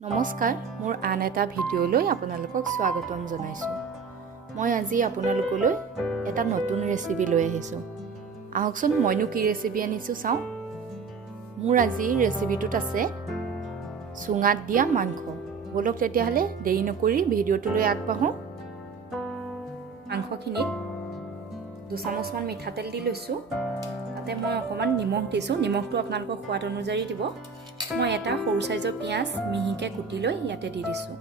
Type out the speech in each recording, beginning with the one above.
নমস্কাৰ, মোৰ আন এটা ভিডিঅ'লৈ আপোনালোকক স্বাগতম জনাইছোঁ। মই আজি আপোনালোকলৈ এটা নতুন ৰেচিপি লৈ আহিছোঁ। আহকচোন মইনো কি ৰেচিপি আনিছোঁ চাওঁ। মোৰ আজি ৰেচিপিটোত আছে চুঙাত দিয়া মাংস। বলক তেতিয়াহ'লে দেৰি নকৰি ভিডিঅ'টোলৈ আগবাঢ়োঁ। মাংসখিনিত 2 চামুচমান মিঠাতেল দি লৈছোঁ। তাতে মই অকণমান নিমখ দিছোঁ। নিমখটো আপোনালোকৰ সোৱাদ অনুযায়ী দিব। মই এটা সৰু সাইজৰ পিঁয়াজ মিহিকৈ কুটি লৈ ইয়াতে দি দিছোঁ।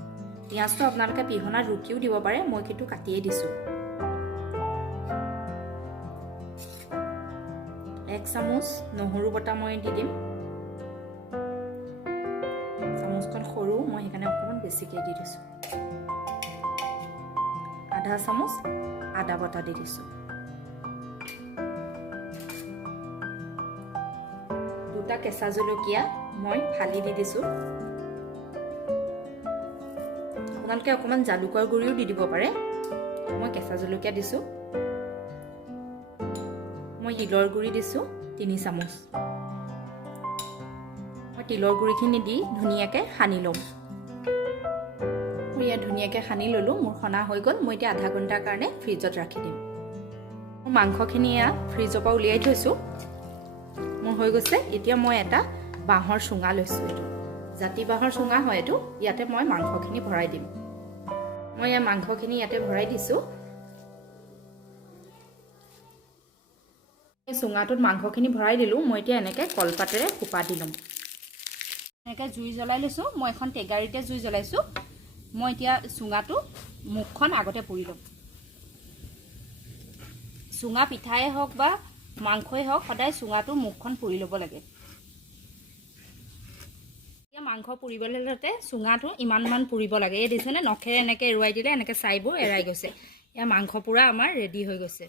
পিঁয়াজটো আপোনালোকে পিহনাত ৰুকিও দিব পাৰে, মই কিন্তু কাটিয়ে দিছোঁ। 1 চামুচ নহৰু বটা মই দি দিম। চামুচখন সৰু, মই সেইকাৰণে অকণমান বেছিকৈ দি দিছোঁ। আধা চামুচ আদা বটা দি দিছোঁ। 2টা কেঁচা জলকীয়া মই ফালি দি দিছোঁ। আপোনালোকে অকণমান জালুকৰ গুড়িও দি দিব পাৰে। মই কেঁচা জলকীয়া দিছোঁ। মই তিলৰ গুড়ি দিছোঁ 3 চামুচ। মই তিলৰ গুড়িখিনি দি ধুনীয়াকৈ সানি ল'ম। মই ইয়াত ধুনীয়াকৈ সানি ল'লোঁ। মোৰ সনা হৈ গ'ল। মই এতিয়া আধা ঘণ্টাৰ কাৰণে ফ্ৰিজত ৰাখি দিম। মোৰ মাংসখিনি ইয়াত ফ্ৰিজৰ পৰা উলিয়াই থৈছোঁ। মোৰ হৈ গৈছে। এতিয়া মই এটা বাঁহৰ চুঙা লৈছোঁ। এইটো জাতি বাঁহৰ চুঙা হয়। এইটো ইয়াতে মই মাংসখিনি ভৰাই দিম। মই এই মাংসখিনি ইয়াতে ভৰাই দিছোঁ। এই চুঙাটোত মাংসখিনি ভৰাই দিলোঁ। মই এতিয়া এনেকৈ কলপাতেৰে সোপা দি ল'ম। এনেকৈ জুই জ্বলাই লৈছোঁ। মই এখন টেগাৰীতে জুই জ্বলাইছোঁ। মই এতিয়া চুঙাটো মুখখন আগতে পুৰি ল'ম। চুঙা পিঠাই হওক বা মাংসই হওক, সদায় চুঙাটো মুখখন পুৰি ল'ব লাগে। এতিয়া মাংস পুৰিবলৈ লওঁতে চুঙাটো ইমান পুৰিব লাগে। এই দেখিছেনে, নখেৰে এনেকৈ এৰুৱাই দিলে এনেকৈ ছাইবোৰ এৰাই গৈছে। এয়া মাংস পুৰা আমাৰ ৰেডি হৈ গৈছে।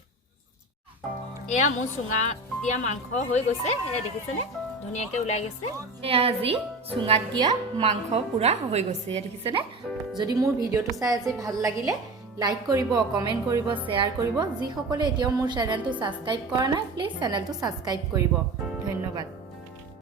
এয়া মোৰ চুঙা দিয়া মাংস হৈ গৈছে। এয়া দেখিছেনে, ধুনীয়াকৈ ওলাই গৈছে। এয়া আজি চুঙাত দিয়া মাংস পুৰা হৈ গৈছে। এয়া দেখিছেনে। যদি মোৰ ভিডিঅ'টো চাই আজি ভাল লাগিলে লাইক কৰিব, কমেণ্ট কৰিব, শ্বেয়াৰ কৰিব। যিসকলে এতিয়াও মোৰ চেনেলটো ছাবস্ক্ৰাইব কৰা নাই, প্লিজ চেনেলটো ছাবস্ক্ৰাইব কৰিব। ধন্যবাদ।